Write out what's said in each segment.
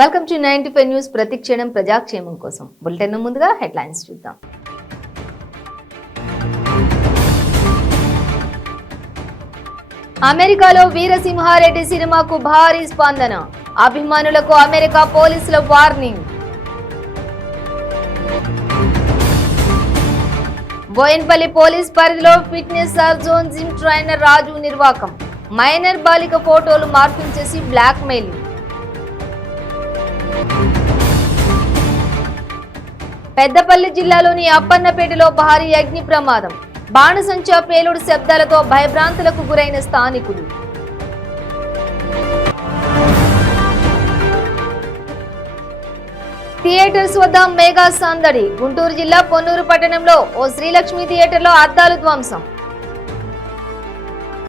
Welcome to 95 news. ప్రతిక్షణం ప్రజాక్షేమం కోసం bulletin ముందుగా హెడ్లైన్స్ చూద్దాం. అమెరికాలో వీరసింహారెడ్డి సినిమాకు భారీ స్పందన. అభిమానులకు అమెరికా పోలీసుల వార్నింగ్. బోయిన్పల్లి పోలీస్ పరిధిలో ఫిట్నెస్ జోన్ జిమ్ ట్రైనర్ రాజు నిర్వాకం. మైనర్ బాలిక ఫోటోలు మార్పింగ్ చేసి బ్లాక్ మెయిలింగ్. పెద్దపల్లి జిల్లాలోని అప్పన్నపేటలో భారీ అగ్ని ప్రమాదం. బాణసంచా పేలుడు శబ్దాలతో భయభ్రాంతులకు గురైన స్థానికులు. థియేటర్స్ వద్ద మెగా సందడి. గుంటూరు జిల్లా పొన్నూరు పట్టణంలో ఓ శ్రీలక్ష్మి థియేటర్లో అద్దాలు ధ్వంసం.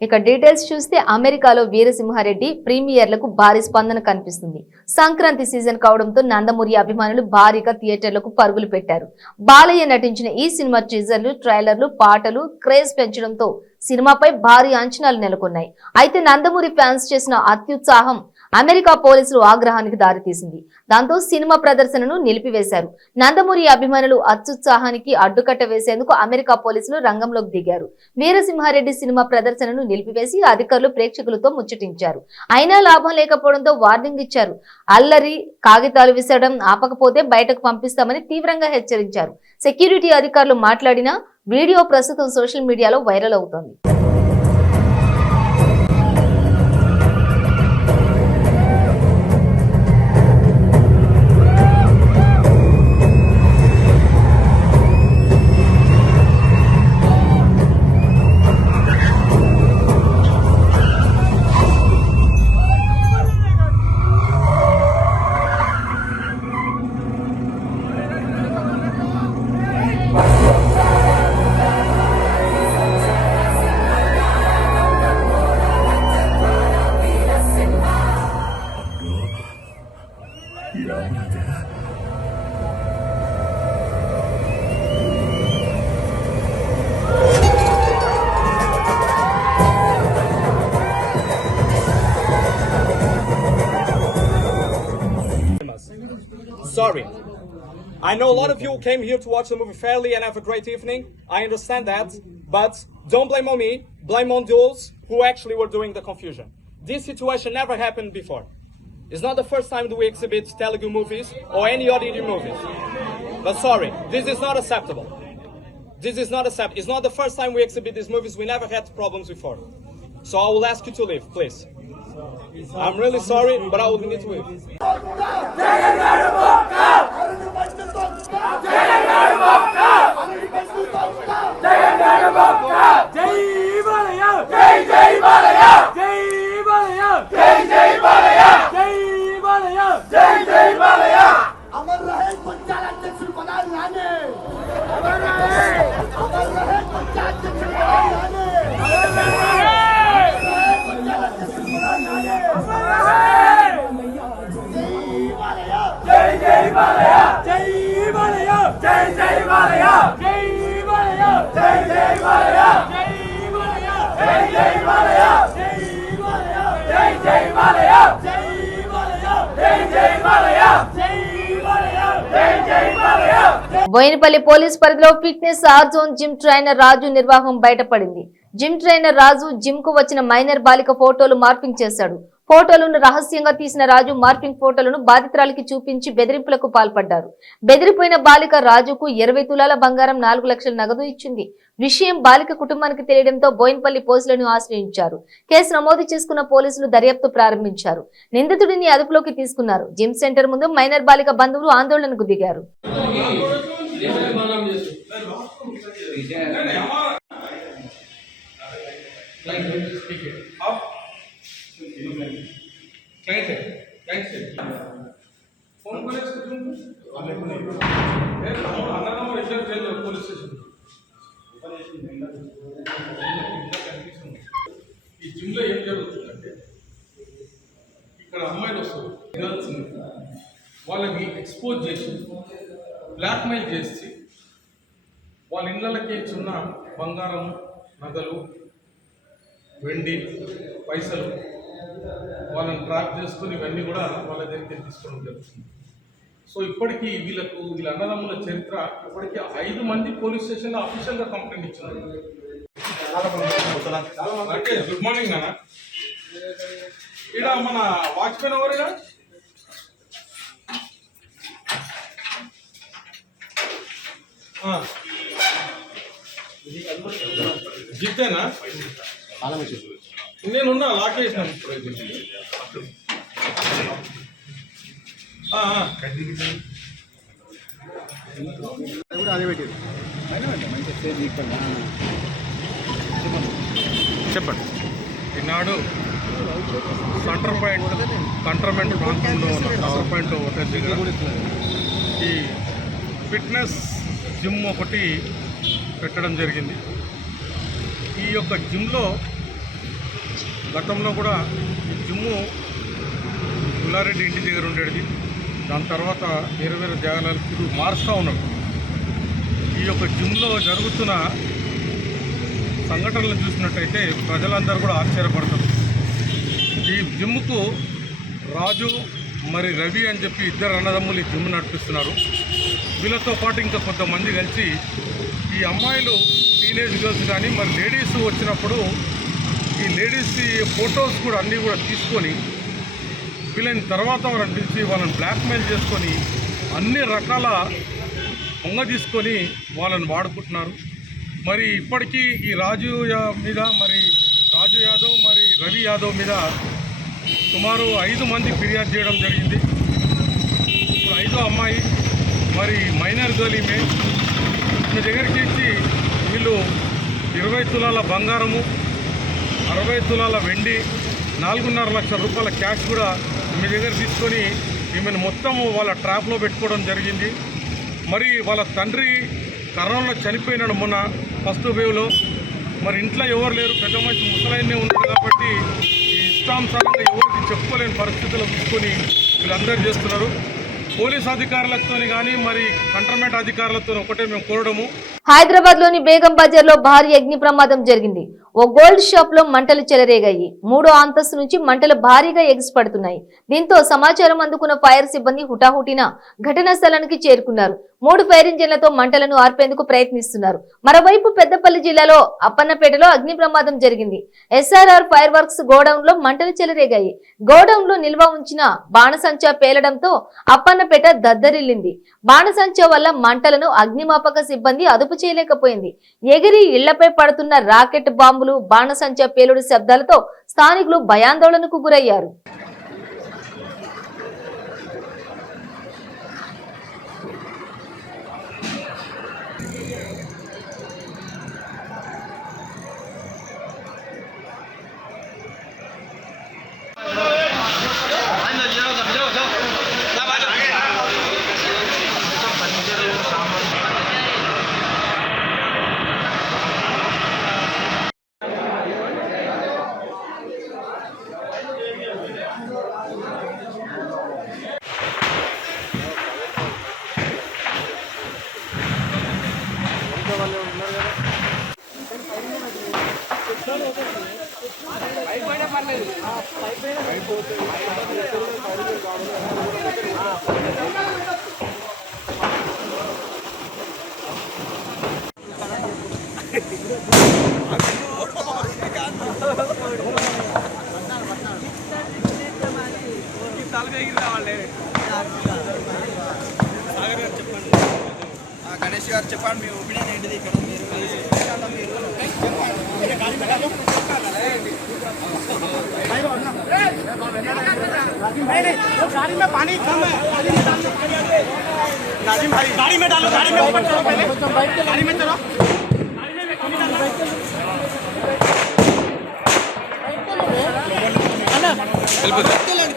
ఇక డీటెయిల్స్ చూస్తే అమెరికాలో వీరసింహారెడ్డి ప్రీమియర్లకు భారీ స్పందన కనిపిస్తుంది. సంక్రాంతి సీజన్ కావడంతో నందమూరి అభిమానులు భారీగా థియేటర్లకు పరుగులు పెట్టారు. బాలయ్య నటించిన ఈ సినిమా టీజర్లు, ట్రైలర్లు, పాటలు క్రేజ్ పెంచడంతో సినిమాపై భారీ అంచనాలు నెలకొన్నాయి. అయితే నందమూరి ఫ్యాన్స్ చేసిన అత్యుత్సాహం అమెరికా పోలీసులు ఆగ్రహానికి దారితీసింది. దాంతో సినిమా ప్రదర్శనను నిలిపివేశారు. నందమూరి అభిమానులు అత్యుత్సాహానికి అడ్డుకట్ట వేసేందుకు అమెరికా పోలీసులు రంగంలోకి దిగారు. వీరసింహారెడ్డి సినిమా ప్రదర్శనను నిలిపివేసి అధికారులు ప్రేక్షకులతో ముచ్చటించారు. అయినా లాభం లేకపోవడంతో వార్నింగ్ ఇచ్చారు. అల్లరి, కాగితాలు విసరడం ఆపకపోతే బయటకు పంపిస్తామని తీవ్రంగా హెచ్చరించారు. సెక్యూరిటీ అధికారులు మాట్లాడిన వీడియో ప్రస్తుతం సోషల్ మీడియాలో వైరల్ అవుతోంది. Sorry. I know a lot of you came here to watch the movie fairly and have a great evening. I understand that, but don't blame on me, blame on those who actually were doing the confusion. This situation never happened before. It's not the first time that we exhibit Telugu movies or any other Indian movies. But sorry, this is not acceptable. This is not acceptable. It's not the first time we exhibit these movies. We never had problems before. So I will ask you to leave, please. I'm really sorry, but I will need to leave. Boinpally police పరిధిలో fitness zone gym trainer Raju నిర్వాహం బయటపడింది. Gym trainer రాజు gym కు వచ్చిన minor బాలిక ఫోటోలు morphing చేశాడు. ఫోటోలను రహస్యంగా తీసిన రాజు మార్పింగ్ ఫోటోలను బాధితురాలికి చూపించి బెదిరింపులకు పాల్పడ్డారు. బెదిరిపోయిన బాలిక రాజుకు 20 తులాల బంగారం, 4 లక్షల నగదు ఇచ్చింది. విషయం బాలిక కుటుంబానికి తెలియడంతో బోయినపల్లి పోలీసులను ఆశ్రయించారు. కేసు నమోదు చేసుకున్న పోలీసులు దర్యాప్తు ప్రారంభించారు. నిందితుడిని అదుపులోకి తీసుకున్నారు. జిమ్ సెంటర్ ముందు మైనర్ బాలిక బంధువులు ఆందోళనకు దిగారు. ఈ జిమ్ లో ఏం జరుగుతుందంటే ఇక్కడ అమ్మాయిలు వస్తారు, గర్ల్స్ వాళ్ళని ఎక్స్పోజ్ చేసి బ్లాక్మెయిల్ చేసి వాళ్ళ ఇళ్ళకి చిన్న బంగారం, నగలు, వెండి, పైసలు వాళ్ళని ట్రాప్ చేసుకుని ఇవన్నీ కూడా వాళ్ళ దగ్గరికి తీసుకోవడం జరుగుతుంది. సో ఇప్పటికీ వీళ్ళ అన్నదమ్ముల చరిత్ర ఇప్పటికీ 5 మంది పోలీస్ స్టేషన్లో అఫీషియల్గా కంప్లైంట్ ఇచ్చారు. అంటే గుడ్ మార్నింగ్ అన్న. ఇక్కడ మన వాచ్మెన్ ఎవరు? జిత్తేనా? నేనున్నా లాక్ చేసినాను ఇప్పుడు. చెప్పండి. ఈనాడు సెంటర్ పాయింట్ కంటర్మెంట్ ప్రాంతంలో ఉన్న సెంటర్ పాయింట్ హోటల్ దగ్గర ఈ ఫిట్నెస్ జిమ్ ఒకటి పెట్టడం జరిగింది. ఈ యొక్క జిమ్లో గతంలో కూడా ఈ జిమ్ము పుల్లారెడ్డి ఇంటి దగ్గర ఉండేది. దాని తర్వాత వేరే వేరే జాగాలకు మారుస్తూ ఉన్నాడు. ఈ యొక్క జిమ్లో జరుగుతున్న సంఘటనలు చూసినట్టయితే ప్రజలందరూ కూడా ఆశ్చర్యపడతారు. ఈ జిమ్కు రాజు మరి రవి అని చెప్పి 2 అన్నదమ్ములు ఈ జిమ్ నడిపిస్తున్నారు. వీళ్ళతో పాటు ఇంకా కొంతమంది కలిసి ఈ అమ్మాయిలు టీనేజ్ గర్ల్స్ కానీ మరి లేడీస్ వచ్చినప్పుడు ఈ లేడీస్ ఫొటోస్ కూడా అన్నీ కూడా తీసుకొని వీళ్ళని తర్వాత వాళ్ళని పిలిచి వాళ్ళని బ్లాక్మెయిల్ చేసుకొని అన్ని రకాల పొంగ తీసుకొని వాళ్ళని వాడుకుంటున్నారు. మరి ఇప్పటికీ ఈ రాజు మీద మరి రాజు యాదవ్ మరి రవి యాదవ్ మీద సుమారు 5 మంది ఫిర్యాదు చేయడం జరిగింది. ఇప్పుడు 5వ అమ్మాయి మరి మైనర్ గర్ల్ ఈమె దగ్గరికి ఇచ్చి వీళ్ళు 20 తులాల బంగారము, 60 తులాల వెండి, 4.5 లక్షల రూపాయల క్యాష్ కూడా మీ దగ్గర తీసుకొని ఈమెను మొత్తము వాళ్ళ ట్రాప్లో పెట్టుకోవడం జరిగింది. మరి వాళ్ళ తండ్రి కరోనాలో చనిపోయినాడు మొన్న ఫస్ట్ వేవ్లో. మరి ఇంట్లో ఎవరు లేరు, పెద్ద మనిషి ముసలాయనే ఉన్నాడు కాబట్టి ఈ ఇష్టానుసారంగా ఎవరికి చెప్పుకోలేని పరిస్థితులు చూసుకొని వీళ్ళందరూ చేస్తున్నారు. పోలీస్ అధికారులతో కానీ మరి కంటర్మెంట్ అధికారులతో ఒకటే మేము కోరడము. హైదరాబాద్ లోని బేగం బజార్ లో భారీ అగ్ని ప్రమాదం జరిగింది. ఓ గోల్డ్ షాప్ లో మంటలు చెలరేగాయి. 3వ అంతస్తు నుంచి మంటలు భారీగా ఎగిసిపడుతున్నాయి. దీంతో సమాచారం అందుకున్న ఫైర్ సిబ్బంది హుటాహుటిన ఘటనా స్థలానికి చేరుకున్నారు. 3 ఫైర్ ఇంజన్లతో మంటలను ఆర్పేందుకు ప్రయత్నిస్తున్నారు. మరోవైపు పెద్దపల్లి జిల్లాలో అప్పన్నపేటలో అగ్ని ప్రమాదం జరిగింది. SRR ఫైర్ వర్క్స్ గోడౌన్ లో మంటలు చెలరేగాయి. గోడౌన్ లో నిల్వ ఉంచిన బాణసంచా పేలడంతో అప్పన్నపేట దద్దరిల్లింది. బాణసంచా వల్ల మంటలను అగ్నిమాపక సిబ్బంది అదుపు చేయలేకపోయింది. ఎగిరి ఇళ్లపై పడుతున్న రాకెట్ బాంబులు, బాణసంచా పేలుడు శబ్దాలతో స్థానికులు భయాందోళనకు గురయ్యారు. గణేష్ గారు చెప్పండి, మీ ఒపీనియన్ ఏంటిది? ఇక్కడ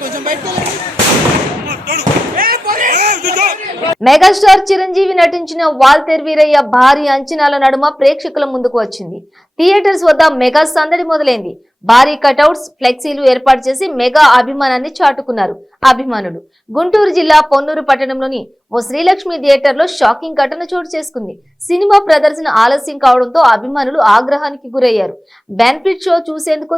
కొంచెం బయటకు మెగాస్టార్ చిరంజీవి నటించిన వాల్తేర్ వీరయ్య భారీ అంచనాల నడుమ ప్రేక్షకుల ముందుకు వచ్చింది. థియేటర్స్ వద్ద మెగా సందడి మొదలైంది. భారీ కటౌట్స్, ఫ్లెక్సీలు ఏర్పాటు చేసి మెగా అభిమానాన్ని చాటుకున్నారు. అభిమానులు. గుంటూరు జిల్లా పొన్నూరు పట్టణంలోని ఓ శ్రీలక్ష్మి థియేటర్లో షాకింగ్ ఘటన చోటు చేసుకుంది. సినిమా ప్రదర్శన ఆలస్యం కావడంతో అభిమానులు ఆగ్రహానికి గురయ్యారు. బెనిఫిట్ షో చూసేందుకు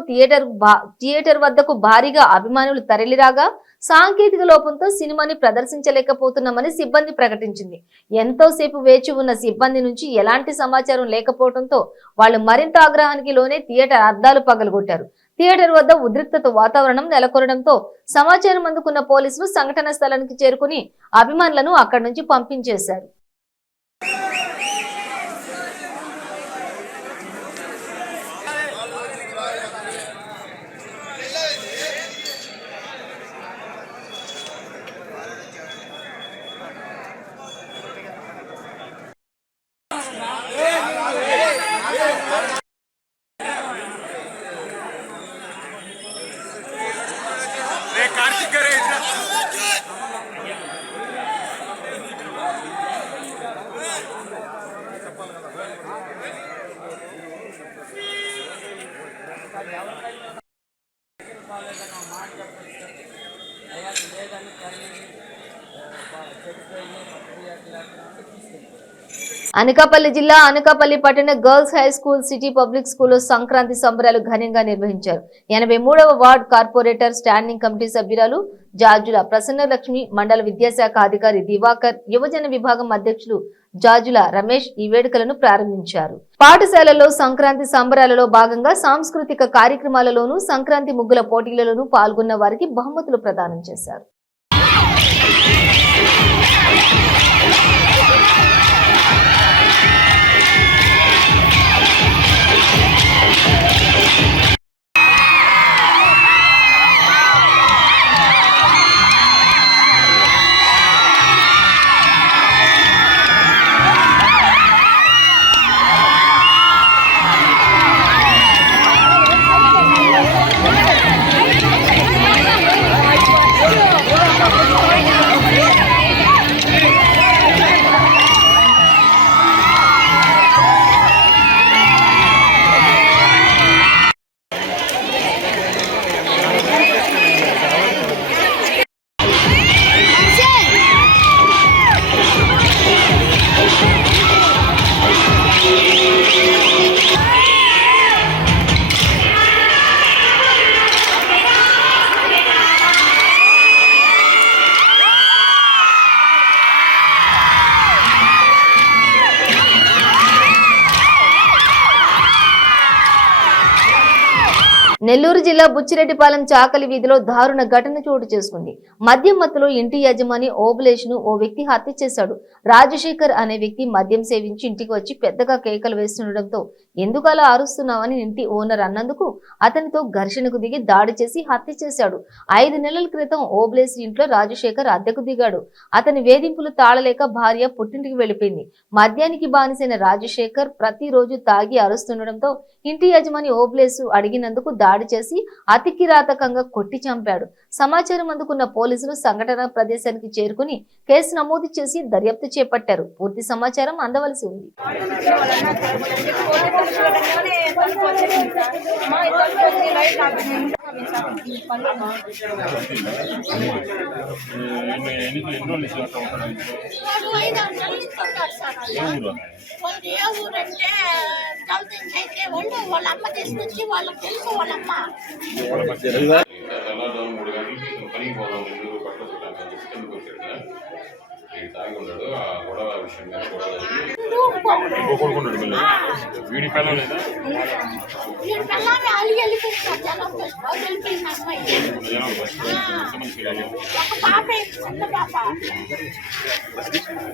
థియేటర్ వద్దకు భారీగా అభిమానులు తరలిరాగా సాంకేతిక లోపంతో సినిమాని ప్రదర్శించలేకపోతున్నామని సిబ్బంది ప్రకటించింది. ఎంతోసేపు వేచి ఉన్న సిబ్బంది నుంచి ఎలాంటి సమాచారం లేకపోవడంతో వాళ్ళు మరింత ఆగ్రహానికి లోనే థియేటర్ అద్దాలు పగలగొట్టారు. థియేటర్ వద్ద ఉద్రిక్తత వాతావరణం నెలకొనడంతో సమాచారం అందుకున్న పోలీసులు సంఘటన స్థలానికి చేరుకుని అభిమానులను అక్కడి నుంచి పంపించేశారు. అనకాపల్లి జిల్లా అనకాపల్లి పట్టణ girls high school city public స్కూల్లో సంక్రాంతి సంబరాలు ఘనంగా నిర్వహించారు. 83వ వార్డ్ కార్పొరేటర్ స్టాండింగ్ కమిటీ సభ్యురాలు జాజుల ప్రసన్నలక్ష్మి, మండల విద్యాశాఖ అధికారి దివాకర్, యువజన విభాగం అధ్యక్షులు జాజుల రమేష్ ఈ వేడుకలను ప్రారంభించారు. పాఠశాలల్లో సంక్రాంతి సంబరాలలో భాగంగా సాంస్కృతిక కార్యక్రమాలలోనూ సంక్రాంతి ముగ్గుల పోటీలలోనూ పాల్గొన్న వారికి బహుమతులు ప్రదానం చేశారు. నెల్లూరు జిల్లా బుచ్చిరెడ్డిపాలెం చాకలి వీధిలో దారుణ ఘటన చోటు చేసుకుంది. మద్యం మత్తులో ఇంటి యజమాని ఓబులేష్ ను ఓ వ్యక్తి హత్య చేశాడు. రాజశేఖర్ అనే వ్యక్తి మద్యం సేవించి ఇంటికి వచ్చి పెద్దగా కేకలు వేస్తుండటంతో ఎందుకు అలా అరుస్తున్నావని ఇంటి ఓనర్ అన్నందుకు అతనితో ఘర్షణకు దిగి దాడి చేసి హత్య చేశాడు. 5 నెలల క్రితం ఓబులేష్ ఇంట్లో రాజశేఖర్ అద్దెకు దిగాడు. అతని వేధింపులు తాళలేక భార్య పుట్టింటికి వెళ్లిపోయింది. మద్యానికి బానిసైన రాజశేఖర్ ప్రతిరోజు తాగి అరుస్తుండటంతో ఇంటి యజమాని ఓబులేష్ అడిగినందుకు దాడి చేసి అతి కిరాతకంగా కొట్టి చంపాడు. సమాచారం అందుకున్న పోలీసులు సంఘటన ప్రదేశానికి చేరుకుని కేసు నమోదు చేసి దర్యాప్తు చేపట్టారు. పూర్తి సమాచారం అందవలసి ఉంది. వాళ్ళ అమ్మ తీసుకొచ్చి వాళ్ళకి తెలుసు వాళ్ళ అమ్మ పనికి పోదాం బట్టలు చూడడానికి కిందకు వచ్చాడు. తాగి ఉన్నాడు. ఆ గొడవ విషయం మీద కొడుకున్నాడు. వీడి పిల్లలు లేదా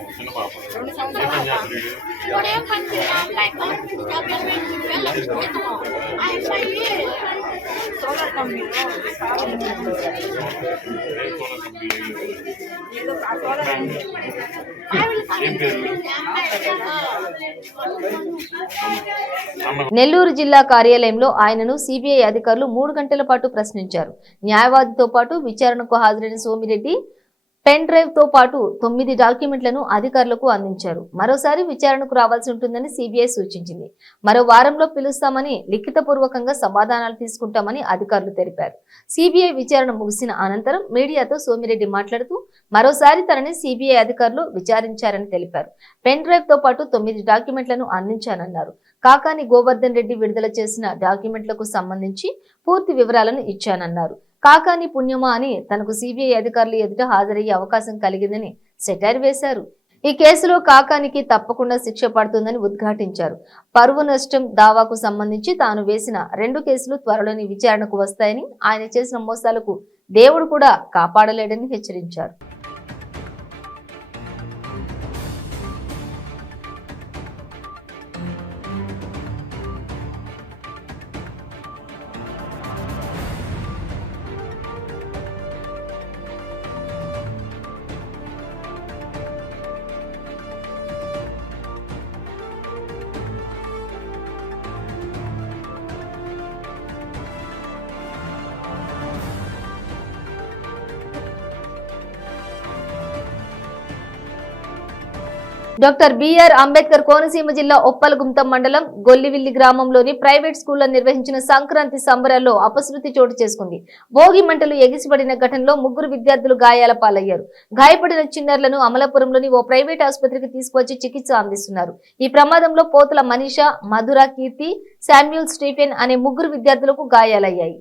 చిన్న పాప నెల్లూరు జిల్లా కార్యాలయంలో ఆయనను సిబిఐ అధికారులు 3 గంటల పాటు ప్రశ్నించారు. న్యాయవాదితో పాటు విచారణకు హాజరైన సోమిరెడ్డి పెన్ డ్రైవ్ తో పాటు 9 డాక్యుమెంట్లను అధికారులకు అందించారు. మరోసారి విచారణకు రావాల్సి ఉంటుందని సిబిఐ సూచించింది. మరో వారంలో పిలుస్తామని లిఖితపూర్వకంగా సమాధానాలు తీసుకుంటామని అధికారులు తెలిపారు. సిబిఐ విచారణ ముగిసిన అనంతరం మీడియాతో సోమిరెడ్డి మాట్లాడుతూ మరోసారి తనని సిబిఐ అధికారులు విచారించారని తెలిపారు. పెన్ డ్రైవ్ తో పాటు 9 డాక్యుమెంట్లను అందించానన్నారు. కాకాని గోవర్ధన్ రెడ్డి విడుదల చేసిన డాక్యుమెంట్లకు సంబంధించి పూర్తి వివరాలను ఇచ్చానన్నారు. కాకాని పుణ్యమా అని తనకు సిబిఐ అధికారులు ఎదుట హాజరయ్యే అవకాశం కలిగిందని సెటైర్ వేశారు. ఈ కేసులో కాకానికి తప్పకుండా శిక్ష పడుతుందని ఉద్ఘాటించారు. పరువు నష్టం దావాకు సంబంధించి తాను వేసిన 2 కేసులు త్వరలోని విచారణకు వస్తాయని, ఆయన చేసిన మోసాలకు దేవుడు కూడా కాపాడలేడని హెచ్చరించారు. డాక్టర్ బిఆర్ అంబేద్కర్ కోనసీమ జిల్లా ఉప్పలగుంతం మండలం గొల్లివిల్లి గ్రామంలోని ప్రైవేట్ స్కూల్లో నిర్వహించిన సంక్రాంతి సంబరాల్లో అపశృతి చోటు చేసుకుంది. భోగి మంటలు ఎగిసిపడిన ఘటనలో 3 విద్యార్థులు గాయాల పాలయ్యారు. గాయపడిన చిన్నారులను అమలాపురంలోని ఓ ప్రైవేట్ ఆసుపత్రికి తీసుకువచ్చి చికిత్స అందిస్తున్నారు. ఈ ప్రమాదంలో పోతుల మనీషా, మధుర, కీర్తి, శామ్యూల్, స్టీఫెన్ అనే 3 విద్యార్థులకు గాయాలయ్యాయి.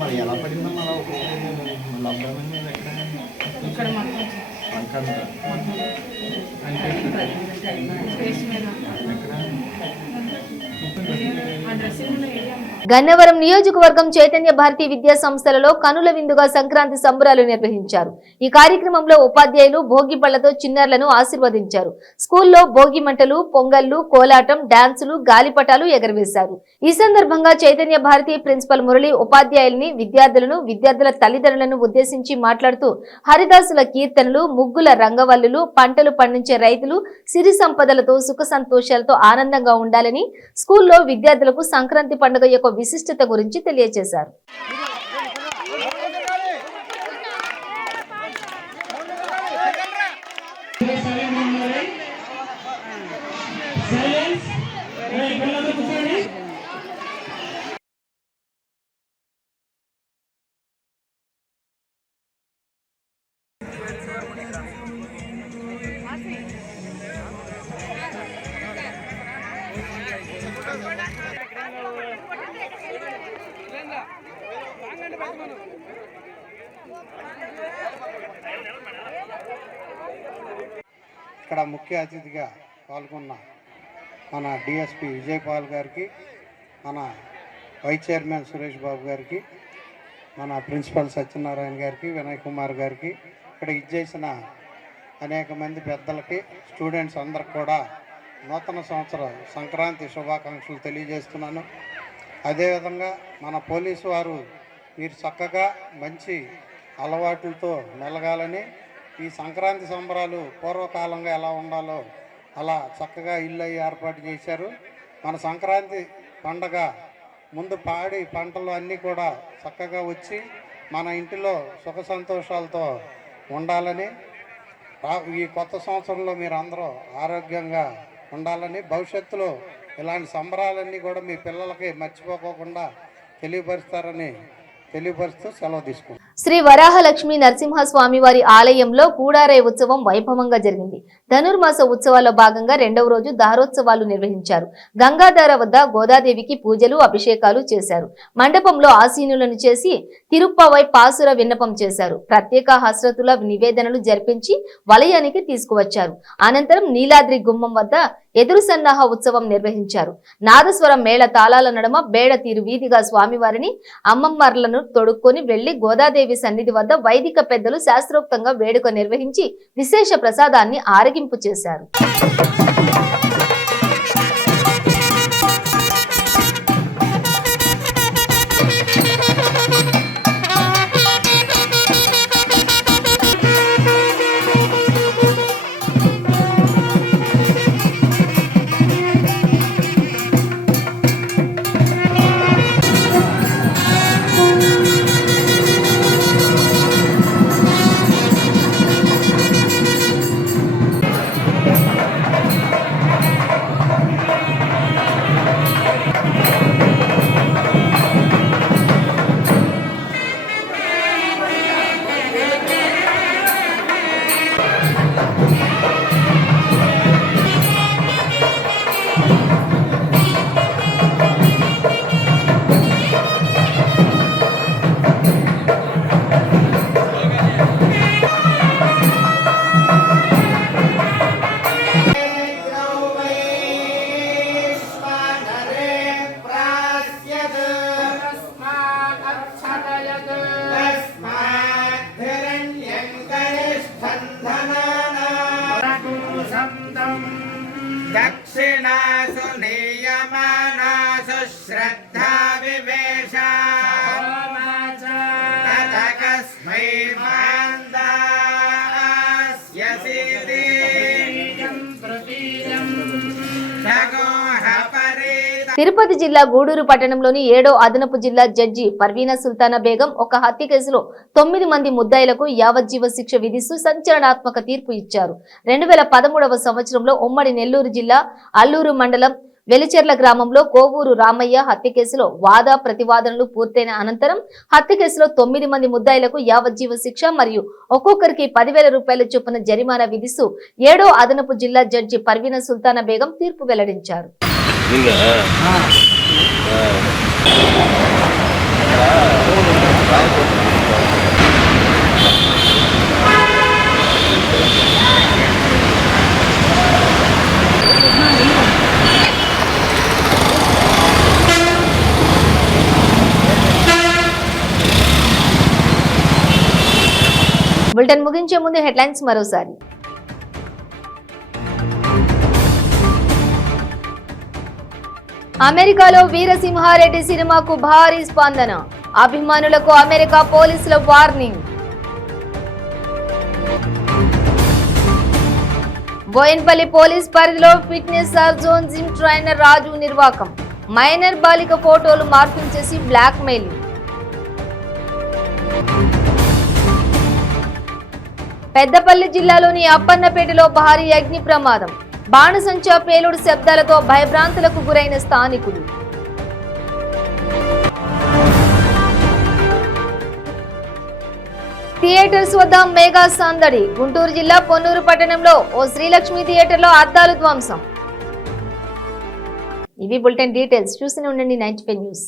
మరి ఎలా పడిందమ్మా అలా ఒక లాక్డౌన్ మీద ఎక్కడ గన్నవరం నియోజకవర్గం చైతన్య భారతి విద్యా సంస్థలలో కనుల విందుగా సంక్రాంతి సంబరాలు నిర్వహించారు. ఈ కార్యక్రమంలో ఉపాధ్యాయులు భోగి పళ్లతో చిన్నారులను ఆశీర్వదించారు. స్కూల్లో భోగి మంటలు, పొంగళ్లు, కోలాటం, డాన్సులు, గాలిపటాలు ఎగరవేశారు. ఈ సందర్భంగా చైతన్య భారతి ప్రిన్సిపల్ మురళి ఉపాధ్యాయుల్ని, విద్యార్థులను, విద్యార్థుల తల్లిదండ్రులను ఉద్దేశించి మాట్లాడుతూ హరిదాసుల కీర్తనలు, ముగ్గుల రంగవల్లులు, పంటలు పండించే రైతులు సిరి సంపదలతో సుఖ సంతోషాలతో ఆనందంగా ఉండాలని, స్కూల్లో విద్యార్థులకు సంక్రాంతి పండుగ యొక్క విశిష్టత గురించి తెలియజేశారు. ఇక్కడ ముఖ్య అతిథిగా పాల్గొన్న మన డిఎస్పి విజయపాల్ గారికి, మన వైస్ చైర్మన్ సురేష్ బాబు గారికి, మన ప్రిన్సిపల్ సత్యనారాయణ గారికి, వినయ్ కుమార్ గారికి, ఇక్కడ ఇచ్చేసిన అనేక మంది పెద్దలకి, స్టూడెంట్స్ అందరికి కూడా నూతన సంవత్సర సంక్రాంతి శుభాకాంక్షలు తెలియజేస్తున్నాను. అదేవిధంగా మన పోలీసు వారు మీరు చక్కగా మంచి అలవాట్లతో మెలగాలని, ఈ సంక్రాంతి సంబరాలు పూర్వకాలంగా ఎలా ఉండాలో అలా చక్కగా ఇల్లు ఏర్పాటు చేశారు. మన సంక్రాంతి పండగ ముందు పాడి పంటలు అన్నీ కూడా చక్కగా వచ్చి మన ఇంటిలో సుఖ సంతోషాలతో ఉండాలని, ఈ కొత్త సంవత్సరంలో మీరు అందరూ ఆరోగ్యంగా ఉండాలని, భవిష్యత్తులో ఇలాంటి సంబరాలన్నీ కూడా మీ పిల్లలకి మర్చిపోకుండా తెలియపరుస్తారని తెలియపరుస్తూ సెలవు తీసుకుంటాం. శ్రీ వరాహలక్ష్మి నరసింహస్వామి వారి ఆలయంలో కూడారాయ ఉత్సవం వైభవంగా జరిగింది. ధనుర్మాస ఉత్సవాల్లో భాగంగా 2వ రోజు దారోత్సవాలు నిర్వహించారు. గంగాధార వద్ద గోదాదేవికి పూజలు, అభిషేకాలు చేశారు. మండపంలో ఆసీనులను చేసి తిరుప్పవై పాసుర విన్నపం చేశారు. ప్రత్యేక హస్రతుల నివేదనలు జరిపించి వలయానికి తీసుకువచ్చారు. అనంతరం నీలాద్రి గుమ్మం వద్ద ఎదురు సన్నాహ ఉత్సవం నిర్వహించారు. నాదస్వరం మేళ తాళాల నడుమ బేడ తీరు వీధిగా స్వామివారిని అమ్మమ్మర్లను తొడుక్కొని వెళ్లి గోదాదేవి సన్నిధి వద్ద వైదిక పెద్దలు శాస్త్రోక్తంగా వేడుక నిర్వహించి విశేష ప్రసాదాన్ని ఆరగింపు చేశారు. दक्षिणासु नियमानासु श्रद्धा विवेशा ततकस्मै मान्दास्यसीति తిరుపతి జిల్లా గూడూరు పట్టణంలోని 7వ అదనపు జిల్లా జడ్జి పర్వీనా సుల్తానా బేగం ఒక హత్య కేసులో 9 మంది ముద్దాయిలకు యావజ్జీవ శిక్ష విధిస్తూ సంచలనాత్మక తీర్పు ఇచ్చారు. 2013వ సంవత్సరంలో ఉమ్మడి నెల్లూరు జిల్లా అల్లూరు మండలం వెలిచెర్ల గ్రామంలో కోవూరు రామయ్య హత్య కేసులో వాదా ప్రతివాదనలు పూర్తయిన అనంతరం హత్య కేసులో 9 మంది ముద్దాయిలకు యావజ్జీవ శిక్ష మరియు ఒక్కొక్కరికి 10,000 రూపాయల చొప్పున జరిమానా విధిస్తూ 7వ అదనపు జిల్లా జడ్జి పర్వీనా సుల్తానా బేగం తీర్పు వెల్లడించారు. బులెటిన్ ముగించే ముందు హెడ్లైన్స్ మరోసారి. అమెరికాలో వీరసింహారెడ్డి సినిమాకు భారీ స్పందన. అభిమానులకు అమెరికా పోలీసుల వార్నింగ్. బోయిన్పల్లి పోలీస్ పరిధిలో ఫిట్నెస్ జోన్ జిమ్ ట్రైనర్ రాజు నిర్వాకం. మైనర్ బాలిక ఫోటోలు మార్పింగ్ చేసి బ్లాక్ మెయిలింగ్. పెద్దపల్లి జిల్లాలోని అప్పన్నపేటలో భారీ అగ్ని ప్రమాదం. బాణసంచా పేలుడు శబ్దాలతో భయభ్రాంతులకు గురైన స్థానికులు. థియేటర్స్ వద్ద మెగా సందడి. గుంటూరు జిల్లా పొన్నూరు పట్టణంలో ఓ శ్రీలక్ష్మి థియేటర్లో అద్దాలు ధ్వంసం. ఇవి బులెటిన్ డీటెయిల్స్. చూస్తూనే ఉండండి 95 న్యూస్.